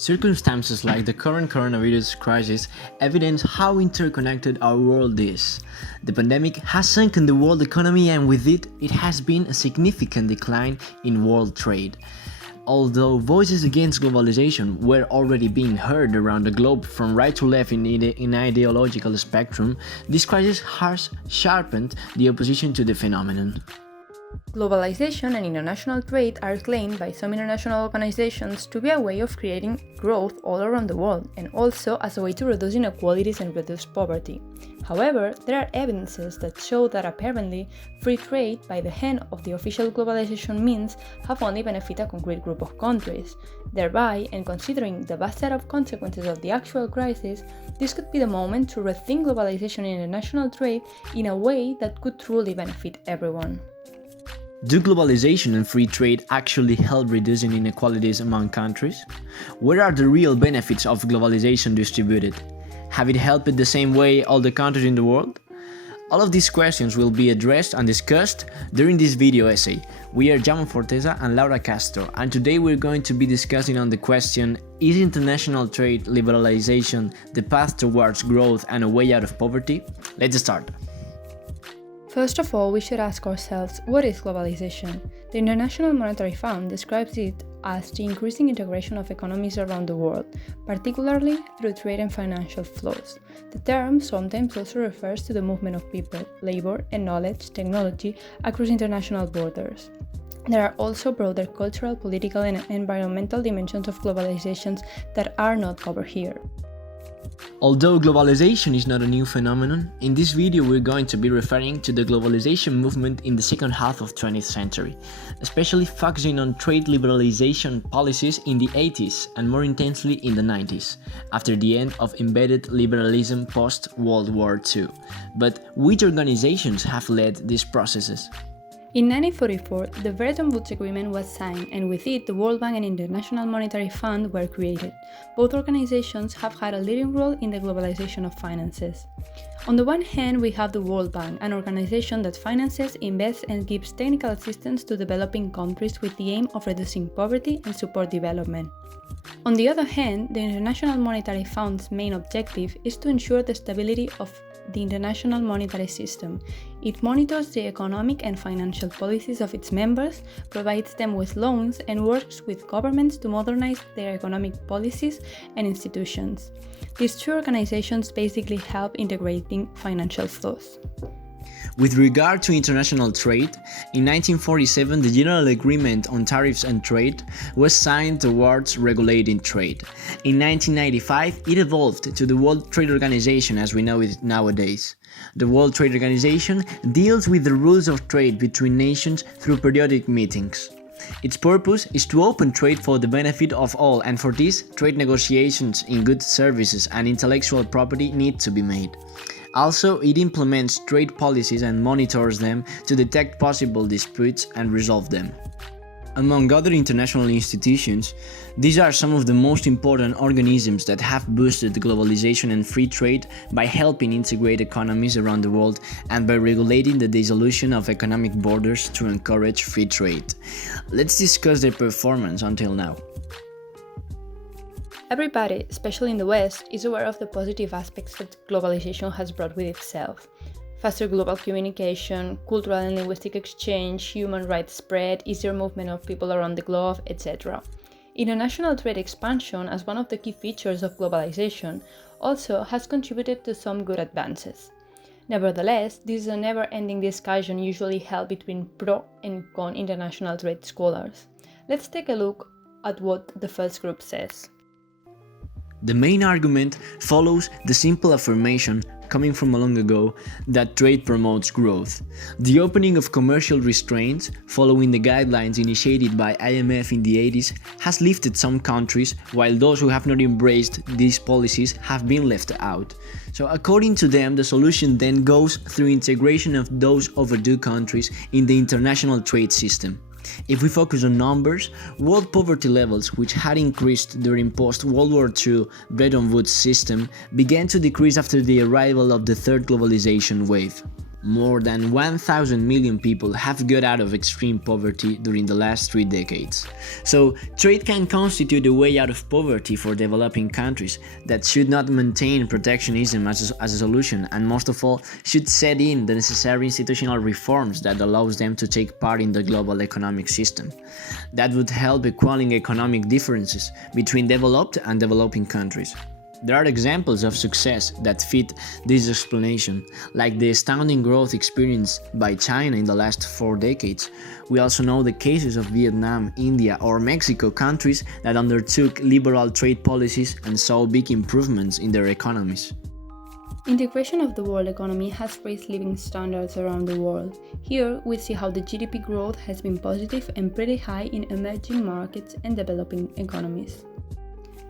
Circumstances like the current coronavirus crisis evidence how interconnected our world is. The pandemic has sunken the world economy, and with it, it has been a significant decline in world trade. Although voices against globalization were already being heard around the globe from right to left in ideological spectrum, this crisis has sharpened the opposition to the phenomenon. Globalization and international trade are claimed by some international organizations to be a way of creating growth all around the world, and also as a way to reduce inequalities and reduce poverty. However, there are evidences that show that apparently free trade by the hand of the official globalization means have only benefited a concrete group of countries. Thereby, and considering the vast set of consequences of the actual crisis, this could be the moment to rethink globalization and international trade in a way that could truly benefit everyone. Do globalization and free trade actually help reducing inequalities among countries? Where are the real benefits of globalization distributed? Have it helped the same way all the countries in the world? All of these questions will be addressed and discussed during this video essay. We are Jaume Forteza and Laura Castro, and today we're going to be discussing on the question: is international trade liberalization the path towards growth and a way out of poverty? Let's start. First of all, we should ask ourselves, what is globalization? The International Monetary Fund describes it as the increasing integration of economies around the world, particularly through trade and financial flows. The term sometimes also refers to the movement of people, labor, and knowledge, technology across international borders. There are also broader cultural, political, and environmental dimensions of globalizations that are not covered here. Although globalization is not a new phenomenon, in this video we're going to be referring to the globalization movement in the second half of 20th century, especially focusing on trade liberalization policies in the 80s and more intensely in the 90s, after the end of embedded liberalism post-World War II. But which organizations have led these processes? In 1944, the Bretton Woods Agreement was signed, and with it, the World Bank and International Monetary Fund were created. Both organizations have had a leading role in the globalization of finances. On the one hand, we have the World Bank, an organization that finances, invests, and gives technical assistance to developing countries with the aim of reducing poverty and support development. On the other hand, the International Monetary Fund's main objective is to ensure the stability of the international monetary system. It monitors the economic and financial policies of its members, provides them with loans, and works with governments to modernize their economic policies and institutions. These two organizations basically help integrating financial flows. With regard to international trade, in 1947 the General Agreement on Tariffs and Trade was signed towards regulating trade. In 1995 it evolved to the World Trade Organization as we know it nowadays. The World Trade Organization deals with the rules of trade between nations through periodic meetings. Its purpose is to open trade for the benefit of all, and for this, trade negotiations in goods, services and intellectual property need to be made. Also, it implements trade policies and monitors them to detect possible disputes and resolve them. Among other international institutions, these are some of the most important organisms that have boosted globalization and free trade by helping integrate economies around the world and by regulating the dissolution of economic borders to encourage free trade. Let's discuss their performance until now. Everybody, especially in the West, is aware of the positive aspects that globalization has brought with itself. Faster global communication, cultural and linguistic exchange, human rights spread, easier movement of people around the globe, etc. International trade expansion, as one of the key features of globalization, also has contributed to some good advances. Nevertheless, this is a never-ending discussion usually held between pro and con international trade scholars. Let's take a look at what the first group says. The main argument follows the simple affirmation coming from long ago that trade promotes growth. The opening of commercial restraints, following the guidelines initiated by IMF in the 80s, has lifted some countries, while those who have not embraced these policies have been left out. So according to them, the solution then goes through integration of those overdue countries in the international trade system. If we focus on numbers, world poverty levels, which had increased during post-World War II Bretton Woods system, began to decrease after the arrival of the third globalization wave. More than 1,000 million people have got out of extreme poverty during the last 3 decades. So, trade can constitute a way out of poverty for developing countries that should not maintain protectionism as a solution, and most of all, should set in the necessary institutional reforms that allows them to take part in the global economic system. That would help equaling economic differences between developed and developing countries. There are examples of success that fit this explanation, like the astounding growth experienced by China in the last 4 decades. We also know the cases of Vietnam, India, or Mexico, countries that undertook liberal trade policies and saw big improvements in their economies. Integration of the world economy has raised living standards around the world. Here, we see how the GDP growth has been positive and pretty high in emerging markets and developing economies.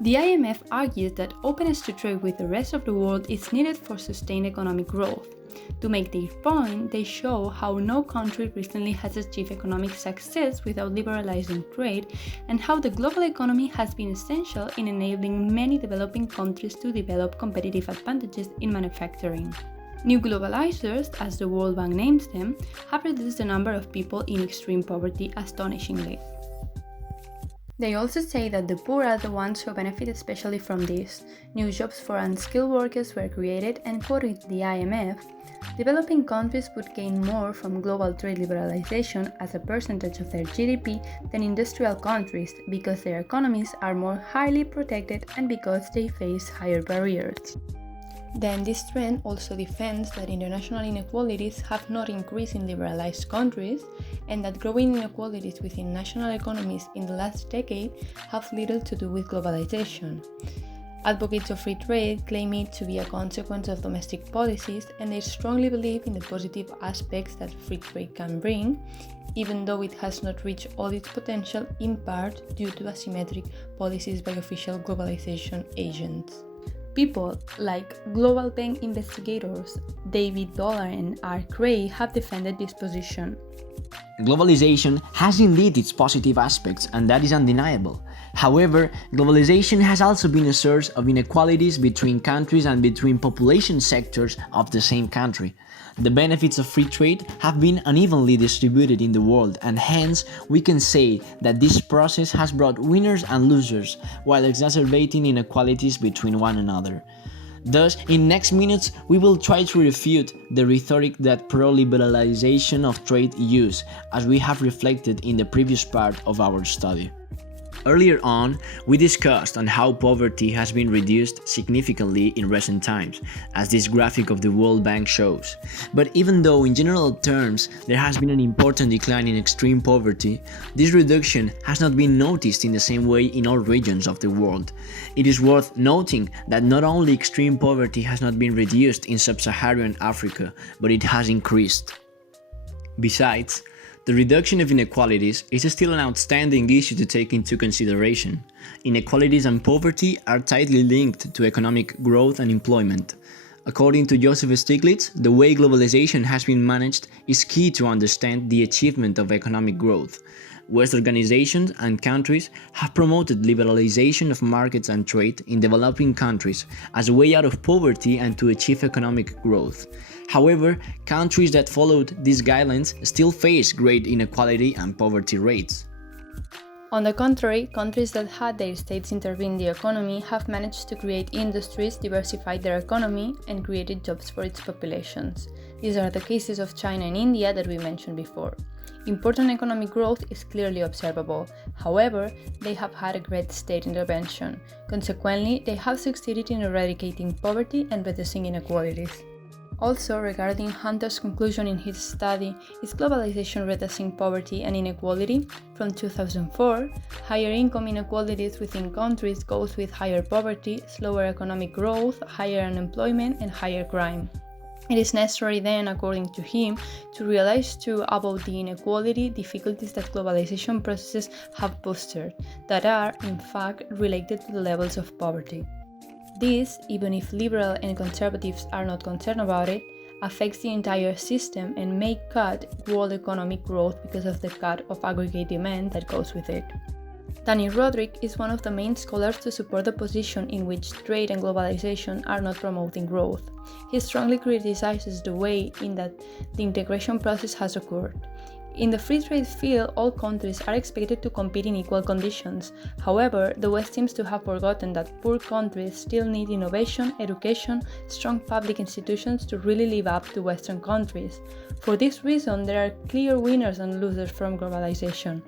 The IMF argues that openness to trade with the rest of the world is needed for sustained economic growth. To make their point, they show how no country recently has achieved economic success without liberalizing trade, and how the global economy has been essential in enabling many developing countries to develop competitive advantages in manufacturing. New globalizers, as the World Bank names them, have reduced the number of people in extreme poverty astonishingly. They also say that the poor are the ones who benefit especially from this. New jobs for unskilled workers were created, and quoting the IMF, developing countries would gain more from global trade liberalization as a percentage of their GDP than industrial countries because their economies are more highly protected and because they face higher barriers. Then this trend also defends that international inequalities have not increased in liberalized countries, and that growing inequalities within national economies in the last decade have little to do with globalization. Advocates of free trade claim it to be a consequence of domestic policies, and they strongly believe in the positive aspects that free trade can bring, even though it has not reached all its potential in part due to asymmetric policies by official globalization agents. People like Global Bank investigators David Dollar and R. Gray have defended this position. Globalization has indeed its positive aspects, and that is undeniable. However, globalization has also been a source of inequalities between countries and between population sectors of the same country. The benefits of free trade have been unevenly distributed in the world, and hence we can say that this process has brought winners and losers while exacerbating inequalities between one another. Thus, in next minutes, we will try to refute the rhetoric that pro-liberalization of trade use, as we have reflected in the previous part of our study. Earlier on, we discussed on how poverty has been reduced significantly in recent times, as this graphic of the World Bank shows. But even though in general terms there has been an important decline in extreme poverty, this reduction has not been noticed in the same way in all regions of the world. It is worth noting that not only extreme poverty has not been reduced in sub-Saharan Africa, but it has increased. Besides, the reduction of inequalities is still an outstanding issue to take into consideration. Inequalities and poverty are tightly linked to economic growth and employment. According to Joseph Stiglitz, the way globalization has been managed is key to understand the achievement of economic growth. West organizations and countries have promoted liberalization of markets and trade in developing countries as a way out of poverty and to achieve economic growth. However, countries that followed these guidelines still face great inequality and poverty rates. On the contrary, countries that had their states intervene in the economy have managed to create industries, diversify their economy, and created jobs for its populations. These are the cases of China and India that we mentioned before. Important economic growth is clearly observable. However, they have had a great state intervention. Consequently, they have succeeded in eradicating poverty and reducing inequalities. Also, regarding Hunter's conclusion in his study, Is Globalization Reducing Poverty and Inequality? From 2004, higher income inequalities within countries goes with higher poverty, slower economic growth, higher unemployment, and higher crime. It is necessary then, according to him, to realize too about the inequality difficulties that globalization processes have boosted, that are, in fact, related to the levels of poverty. This, even if liberal and conservatives are not concerned about it, affects the entire system and may cut world economic growth because of the cut of aggregate demand that goes with it. Danny Roderick is one of the main scholars to support the position in which trade and globalization are not promoting growth. He strongly criticizes the way in that the integration process has occurred. In the free trade field, all countries are expected to compete in equal conditions. However, the West seems to have forgotten that poor countries still need innovation, education, strong public institutions to really live up to Western countries. For this reason, there are clear winners and losers from globalization.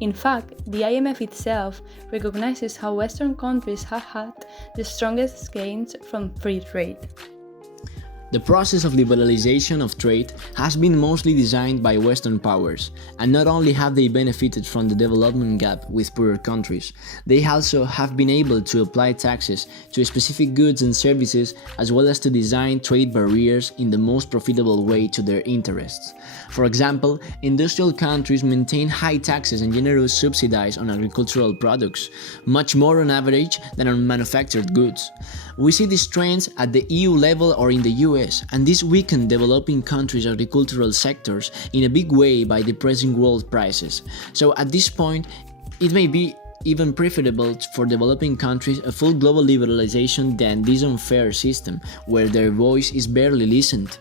In fact, the IMF itself recognizes how Western countries have had the strongest gains from free trade. The process of liberalization of trade has been mostly designed by Western powers, and not only have they benefited from the development gap with poorer countries, they also have been able to apply taxes to specific goods and services as well as to design trade barriers in the most profitable way to their interests. For example, industrial countries maintain high taxes and generous subsidies on agricultural products, much more on average than on manufactured goods. We see these trends at the EU level or in the US, and this weakened developing countries' agricultural sectors in a big way by depressing world prices. So at this point, it may be even preferable for developing countries a full global liberalization than this unfair system, where their voice is barely listened.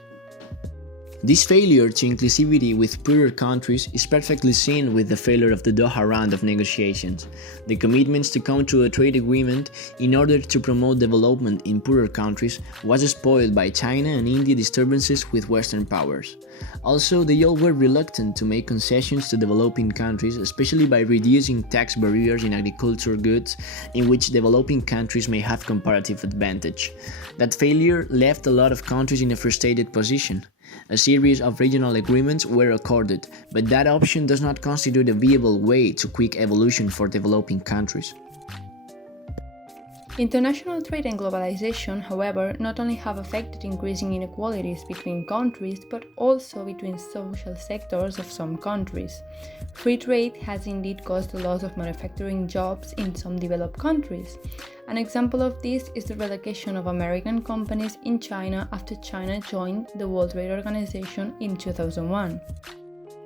This failure to inclusivity with poorer countries is perfectly seen with the failure of the Doha round of negotiations. The commitments to come to a trade agreement in order to promote development in poorer countries was spoiled by China and India disturbances with Western powers. Also, they all were reluctant to make concessions to developing countries, especially by reducing tax barriers in agricultural goods in which developing countries may have comparative advantage. That failure left a lot of countries in a frustrated position. A series of regional agreements were accorded, but that option does not constitute a viable way to quick evolution for developing countries. International trade and globalization, however, not only have affected increasing inequalities between countries, but also between social sectors of some countries. Free trade has indeed caused the loss of manufacturing jobs in some developed countries. An example of this is the relocation of American companies in China after China joined the World Trade Organization in 2001.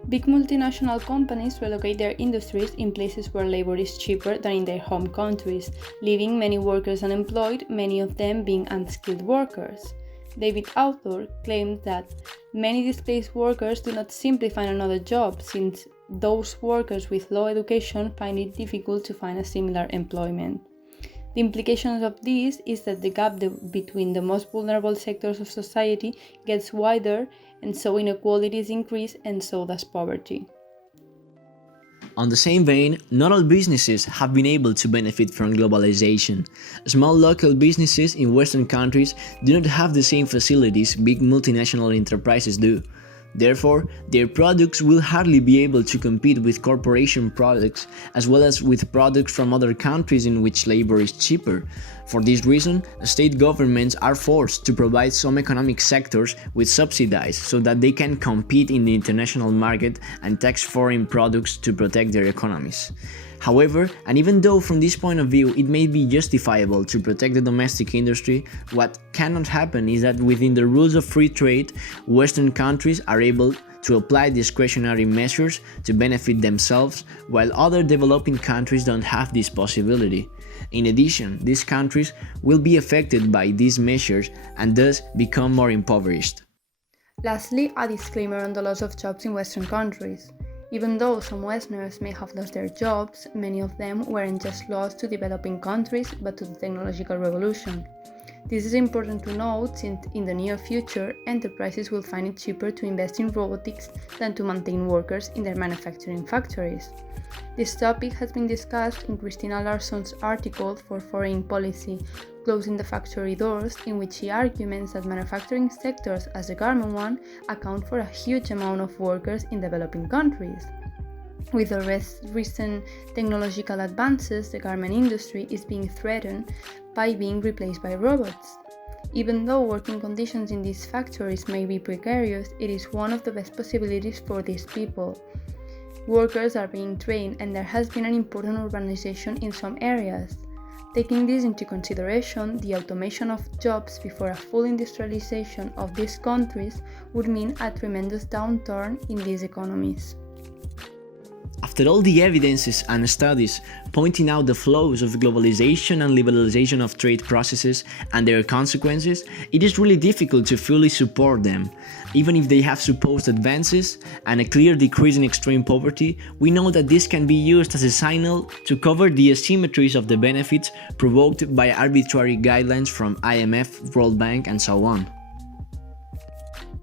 Big multinational companies relocate their industries in places where labor is cheaper than in their home countries, leaving many workers unemployed, many of them being unskilled workers. David Author claimed that many displaced workers do not simply find another job, since those workers with low education find it difficult to find a similar employment. The implications of this is that the gap between the most vulnerable sectors of society gets wider, and so inequalities increase, and so does poverty. On the same vein, not all businesses have been able to benefit from globalization. Small local businesses in Western countries do not have the same facilities big multinational enterprises do. Therefore, their products will hardly be able to compete with corporation products as well as with products from other countries in which labor is cheaper. For this reason, state governments are forced to provide some economic sectors with subsidies so that they can compete in the international market and tax foreign products to protect their economies. However, and even though from this point of view it may be justifiable to protect the domestic industry, what cannot happen is that within the rules of free trade, Western countries are able to apply discretionary measures to benefit themselves, while other developing countries don't have this possibility. In addition, these countries will be affected by these measures and thus become more impoverished. Lastly, a disclaimer on the loss of jobs in Western countries. Even though some Westerners may have lost their jobs, many of them weren't just lost to developing countries, but to the technological revolution. This is important to note since in the near future, enterprises will find it cheaper to invest in robotics than to maintain workers in their manufacturing factories. This topic has been discussed in Christina Larsson's article for Foreign Policy, Closing the Factory Doors, in which she argues that manufacturing sectors, as the garment one, account for a huge amount of workers in developing countries. With the recent technological advances, the garment industry is being threatened by being replaced by robots. Even though working conditions in these factories may be precarious, it is one of the best possibilities for these people. Workers are being trained, and there has been an important urbanization in some areas. Taking this into consideration, the automation of jobs before a full industrialization of these countries would mean a tremendous downturn in these economies. After all the evidences and studies pointing out the flaws of globalization and liberalization of trade processes and their consequences, it is really difficult to fully support them. Even if they have supposed advances and a clear decrease in extreme poverty, we know that this can be used as a signal to cover the asymmetries of the benefits provoked by arbitrary guidelines from IMF, World Bank, and so on.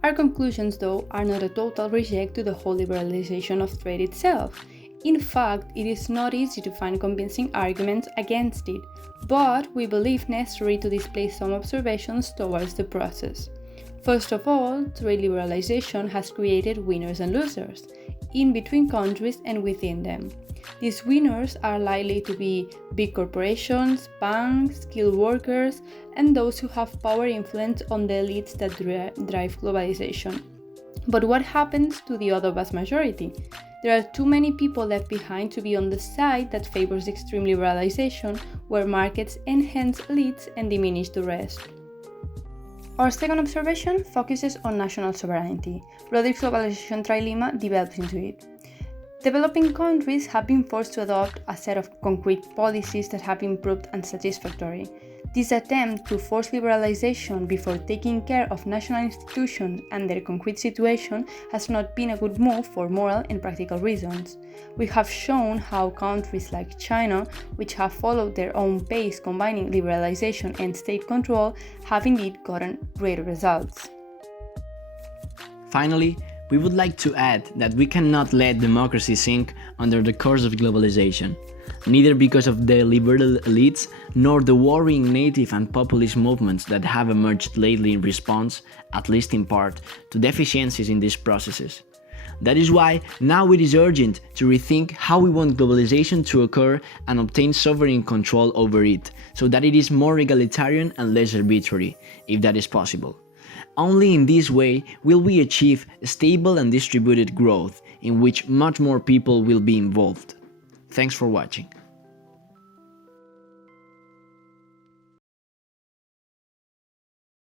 Our conclusions, though, are not a total reject to the whole liberalization of trade itself. In fact, it is not easy to find convincing arguments against it, but we believe necessary to display some observations towards the process. First of all, trade liberalization has created winners and losers, in between countries and within them. These winners are likely to be big corporations, banks, skilled workers, and those who have power influence on the elites that drive globalization. But what happens to the other vast majority? There are too many people left behind to be on the side that favors extreme liberalization, where markets enhance elites and diminish the rest. Our second observation focuses on national sovereignty. Rodriguez's globalization trilemma develops into it. Developing countries have been forced to adopt a set of concrete policies that have been proved unsatisfactory. This attempt to force liberalization before taking care of national institutions and their concrete situation has not been a good move for moral and practical reasons. We have shown how countries like China, which have followed their own pace combining liberalization and state control, have indeed gotten greater results. Finally, we would like to add that we cannot let democracy sink under the curse of globalization, neither because of the liberal elites nor the worrying native and populist movements that have emerged lately in response, at least in part, to deficiencies in these processes. That is why now it is urgent to rethink how we want globalization to occur and obtain sovereign control over it, so that it is more egalitarian and less arbitrary, if that is possible. Only in this way will we achieve stable and distributed growth, in which much more people will be involved. Thanks for watching.